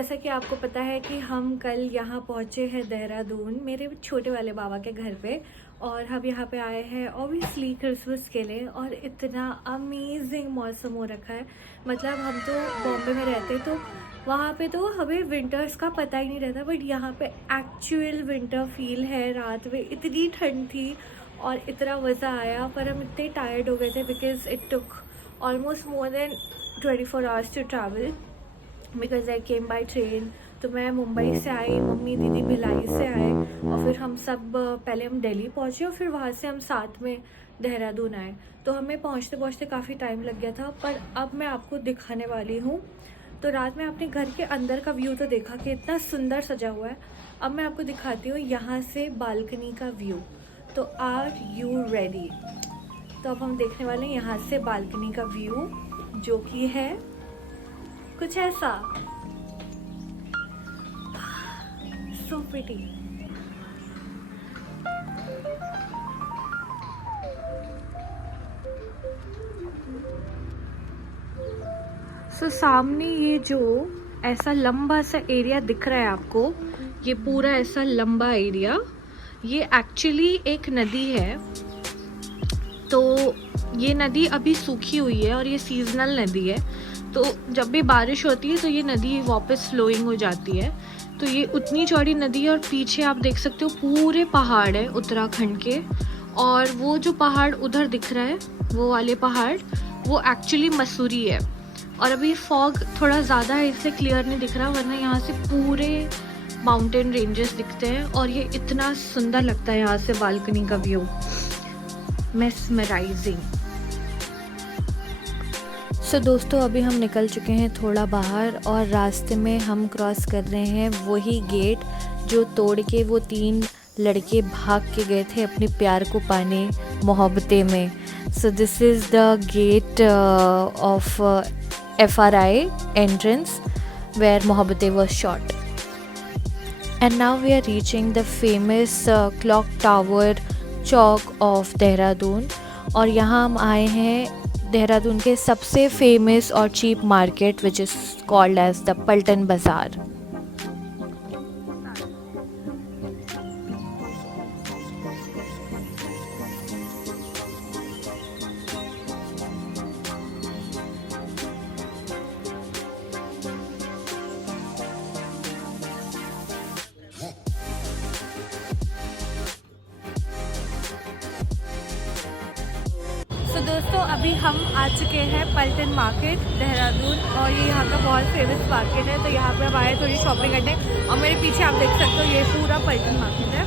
जैसा कि आपको पता है कि हम कल यहाँ पहुँचे हैं देहरादून मेरे छोटे वाले बाबा के घर पे, और हम यहाँ पे आए हैं ऑब्वियसली क्रिसमस के लिए। और इतना अमेजिंग मौसम हो रखा है, मतलब हम तो बॉम्बे में रहते तो वहाँ पे तो हमें विंटर्स का पता ही नहीं रहता, बट यहाँ पे एक्चुअल विंटर फील है। रात में इतनी ठंड थी और इतना मज़ा आया, पर हम इतने टायर्ड हो गए थे because it took almost more than 24 hours to travel because I came by train. तो मैं मुंबई से आई, मम्मी दीदी भिलाई से आए, और फिर हम सब पहले हम दिल्ली पहुँचे और फिर वहाँ से हम साथ में देहरादून आए। तो हमें पहुँचते पहुँचते काफ़ी टाइम लग गया था, पर अब मैं आपको दिखाने वाली हूँ। तो रात में आपने घर के अंदर का व्यू तो देखा कि इतना सुंदर सजा हुआ है। अब मैं आपको दिखाती हूँ यहाँ से बालकनी का व्यू। तो आर यू रेडी? तो अब हम देखने वाले हैं यहाँ से बालकनी का व्यू, जो कि है कुछ ऐसा। So pretty. सो सामने ये जो ऐसा लंबा सा एरिया दिख रहा है आपको, ये पूरा ऐसा लंबा एरिया, ये एक्चुअली एक नदी है। तो ये नदी अभी सूखी हुई है और ये सीजनल नदी है, तो जब भी बारिश होती है तो ये नदी वापस फ्लोइंग हो जाती है। तो ये उतनी चौड़ी नदी है, और पीछे आप देख सकते हो पूरे पहाड़ है उत्तराखंड के। और वो जो पहाड़ उधर दिख रहा है, वो वाले पहाड़, वो एक्चुअली मसूरी है। और अभी फॉग थोड़ा ज़्यादा है इसलिए क्लियर नहीं दिख रहा, वरना यहाँ से पूरे माउंटेन रेंजेस दिखते हैं। और ये इतना सुंदर लगता है यहाँ से बालकनी का व्यू, मेस्मराइजिंग। सो दोस्तों, अभी हम निकल चुके हैं थोड़ा बाहर, और रास्ते में हम क्रॉस कर रहे हैं वही गेट जो तोड़ के वो 3 लड़के भाग के गए थे अपने प्यार को पाने मोहब्बते में। So this is the gate of FRI entrance where Mohabbatein was shot. And now we are reaching the famous clock tower Chowk of Dehradun, और यहाँ हम आए हैं देहरादून के सबसे फेमस और cheap market which is called as the Paltan Bazaar. तो दोस्तों, अभी हम आ चुके हैं पल्टन मार्केट देहरादून, और ये यहाँ का बहुत फेमस मार्केट है। तो यहाँ पे हम आए थोड़ी शॉपिंग करने, और मेरे पीछे आप देख सकते हो ये पूरा पल्टन मार्केट है।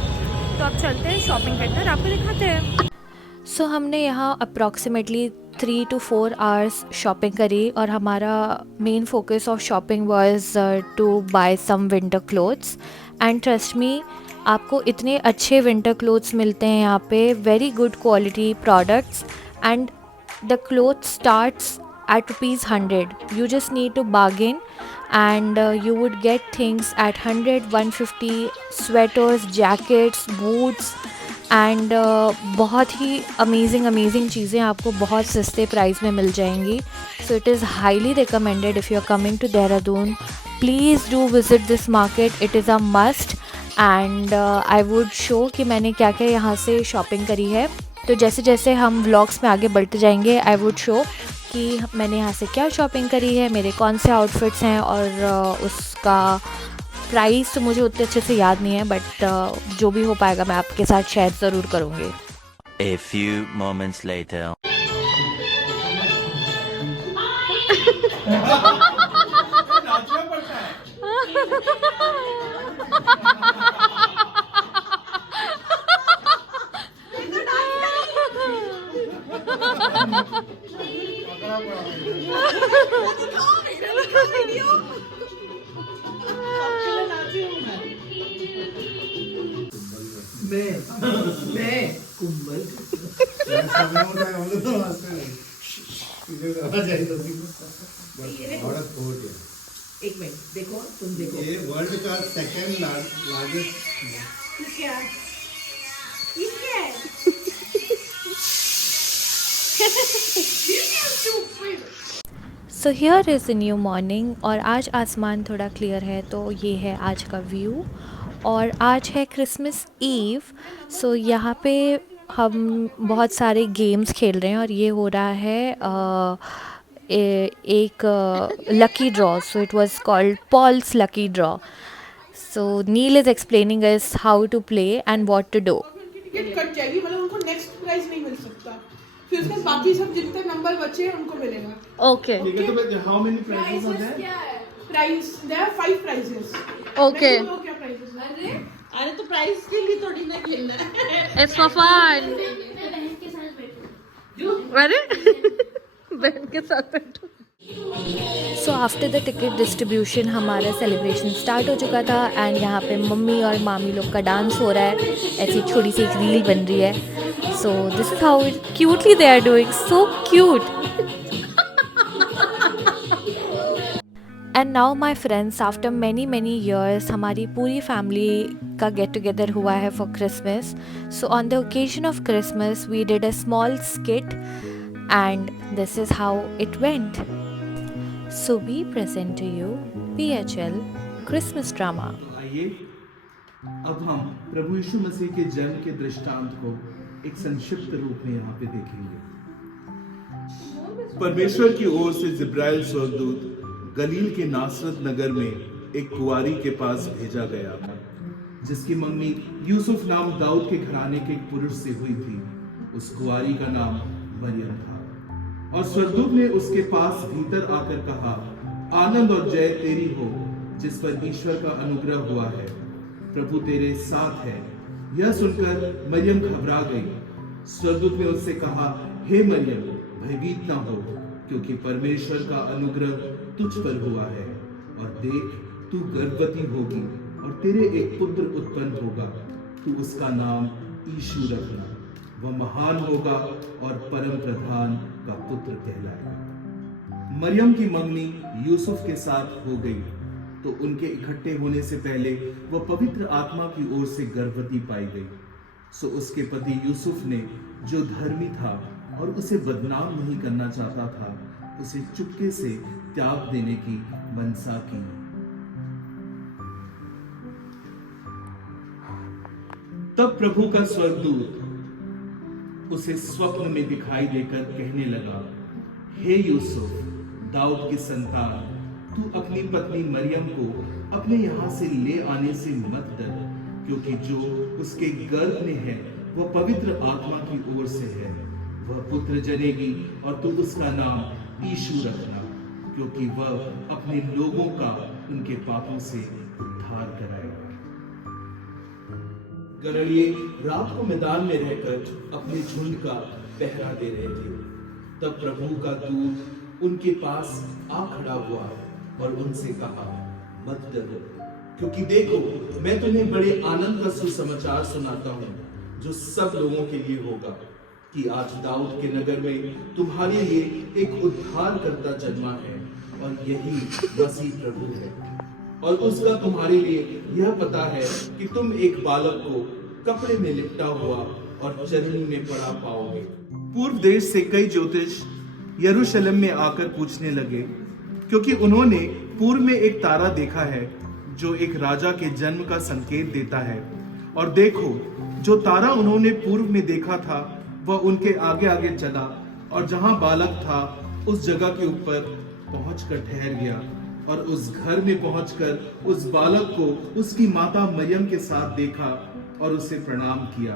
तो अब चलते हैं शॉपिंग करते हैं, आपको दिखाते हैं। सो हमने यहाँ अप्रॉक्सीमेटली 3 to 4 आवर्स शॉपिंग करी, और हमारा main focus of shopping was to buy some winter clothes. And trust me, आपको इतने अच्छे विंटर क्लोथ्स मिलते हैं यहाँ पे, very good quality products, and the cloth starts at ₹100. You just need to bargain, and you would get things at 100, 150, sweaters, jackets, boots, and बहुत ही amazing चीज़ें आपको बहुत सस्ते प्राइस में मिल जाएंगी। So it is highly recommended if you are coming to Dehradun. Please do visit this market. It is a must, and I would show कि मैंने क्या क्या यहाँ से शॉपिंग करी है। तो जैसे जैसे हम व्लॉग्स में आगे बढ़ते जाएंगे, आई वुड शो कि मैंने यहाँ से क्या शॉपिंग करी है, मेरे कौन से आउटफिट्स हैं, और उसका प्राइस तो मुझे उतने अच्छे से याद नहीं है, बट जो भी हो पाएगा मैं आपके साथ शेयर ज़रूर करूँगी। A few moments later. मैं कुंभल एक मिनट देखो, तुम देखो, ये वर्ल्ड का सेकंड लार्जेस्ट क्या ये क्या है? So here is a new morning और आज आसमान थोड़ा क्लियर है तो ये है आज का व्यू। और आज है क्रिसमस ईव। सो यहाँ पे हम बहुत सारे गेम्स खेल रहे हैं और ये हो रहा है एक lucky draw. So it was called Paul's lucky draw. So Neil is explaining us how to play and what to do. Ticket cut जाएगी, मतलब उनको नेक्स्ट प्राइज नहीं मिल सकता। फिर उसके बाद बाकी सब जितने नंबर बचे हैं उनको मिलेगा। ओके ठीक है, तो how many prizes are there? Prize there are 5 prizes. Okay क्या प्राइजेस? अरे तो प्राइस के लिए थोड़ी ना खेलना है। It's for fun. अरे बहन के साथ बैठो। So after the ticket distribution हमारा सेलिब्रेशन स्टार्ट हो चुका था एंड यहाँ पे मम्मी और मामी लोग का डांस हो रहा है। ऐसी छोटी सी एक रील बन रही है। So this is how cutely they are doing, so cute. And now my friends, after many years हमारी पूरी फैमिली का गेट टुगेदर हुआ है for Christmas. So on the occasion of Christmas we did a small skit and this is how it went. So we present to you PHL Christmas drama. आइए अब हम प्रभु यीशु मसीह के जन्म के दृष्टांत को एक संक्षिप्त रूप में यहाँ पे देखेंगे। परमेश्वर की ओर से जिब्राइल स्वर्गदूत गलील के नासरत नगर में एक कुंवारी के पास भेजा गया जिसकी मंगनी यूसुफ नाम दाऊद के घराने के एक पुरुष से हुई थी। उस कुंवारी का नाम मरियम था। और स्वर्गदूत ने उसके पास भीतर आकर कहा, आनंद और जय तेरी हो जिस पर ईश्वर का अनुग्रह हुआ है, प्रभु तेरे साथ है। यह सुनकर मरियम घबरा गई। स्वर्गदूत ने उससे कहा, हे मरियम, भयभीत न हो, क्योंकि परमेश्वर का अनुग्रह तुझ पर हुआ है। और देख, तू गर्भवती होगी और तेरे एक पुत्र उत्पन्न होगा। तू उसका नाम यीशु रखना। वह महान होगा और परम प्रधान का पुत्र कहलाएगा। मरियम की मंगनी यूसुफ के साथ हो गई तो उनके इकट्ठे होने से पहले वह पवित्र आत्मा की ओर से गर्भवती पाई गई। सो उसके पति यूसुफ ने, जो धर्मी था और उसे बदनाम नहीं करना चाहता था, उसे चुपके से त्याग देने की मनसा की। तब प्रभु का स्वर्गदूत उसे स्वप्न में दिखाई देकर कहने लगा, हे यूसुफ, दाऊद की संतान, तू अपनी पत्नी मरियम को अपने यहाँ से ले आने से मत डर, क्योंकि जो उसके गर्भ में है वह पवित्र आत्मा की ओर से है। वह पुत्र जनेगी और तू उसका नाम यीशु रखना, क्योंकि वह अपने लोगों का उनके पापों से उद्धार कराएगा। गदहिए रात को मैदान में रहकर अपने झुंड का पहरा दे रहे थे। तब प्रभु का दूत उनके पास आ खड़ा हुआ और उनसे कहा, मत डरो, क्योंकि देखो, मैं तुम्हें बड़े आनंद का सुसमाचार सुनाता हूँ, जो सब लोगों के लिए होगा, कि आज दाऊद के नगर में तुम्हारे लिए एक उद्धारकर्ता जन्मा है, और यही मसीह प्रभु है। और उसका तुम्हारे लिए यह पता है कि तुम एक बालक को कपड़े में लिपटा हुआ और चरनी में पड़ा पाओगे। पूर्व देश से कई ज्योतिष यरूशलेम में आकर पूछने लगे, क्योंकि उन्होंने पूर्व में एक तारा देखा है जो एक राजा के जन्म का संकेत देता है। और देखो, जो तारा उन्होंने पूर्व में देखा था वह उनके आगे आगे चला और जहां बालक था उस जगह के ऊपर पहुंचकर ठहर गया। और उस घर में पहुंचकर उस बालक को उसकी माता मरियम के साथ देखा और उसे प्रणाम किया,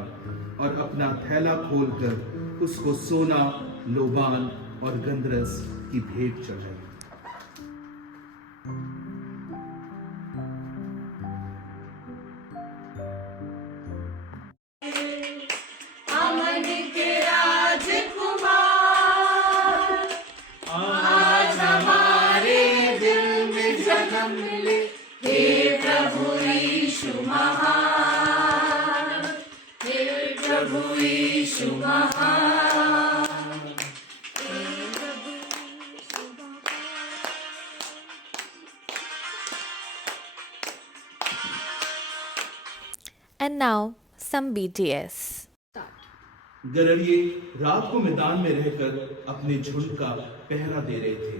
और अपना थैला खोलकर उसको सोना, लोबान और गंधरस की भेंट चढ़ाई। And now some BTS. गदहिए रात को मैदान में रहकर अपने झुंड का पहरा दे रहे थे।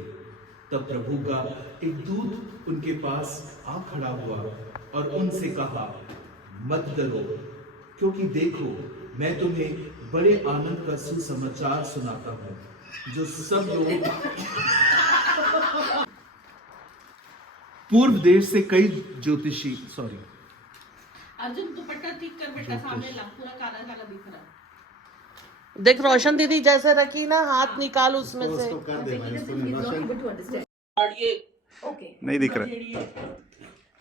तब प्रभु का एक दूत उनके पास आ खड़ा हुआ और उनसे कहा, मत डरो, क्योंकि देखो मैं तुम्हें बड़े आनंद का सुसमाचार सुनाता हूँ, जो सब लोग पूर्व देश से कई ज्योतिषी अर्जुन दुपट्टा ठीक कर बेटा, सामने ला, पूरा काला काला दिख रहा है। देख रोशन दीदी जैसे रखी ना, हाथ निकाल उसमें से। ओके नहीं दिख रहा।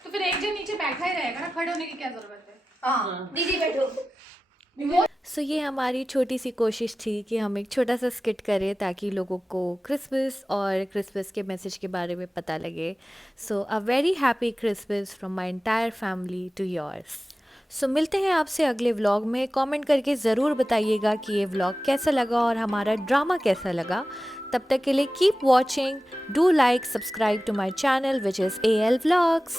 तो फिर एक जन नीचे बैठा ही रहेगा ना, खड़े होने की क्या जरूरत है। हाँ दीदी बैठो। सो ये हमारी छोटी सी कोशिश थी कि हम एक छोटा सा स्किट करें ताकि लोगों को क्रिसमस और क्रिसमस के मैसेज के बारे में पता लगे। So a very happy Christmas from my entire family to yours. So मिलते हैं आपसे अगले व्लॉग में। कमेंट करके ज़रूर बताइएगा कि ये व्लॉग कैसा लगा और हमारा ड्रामा कैसा लगा। तब तक के लिए keep watching, do like, subscribe to my channel which is AL Vlogs।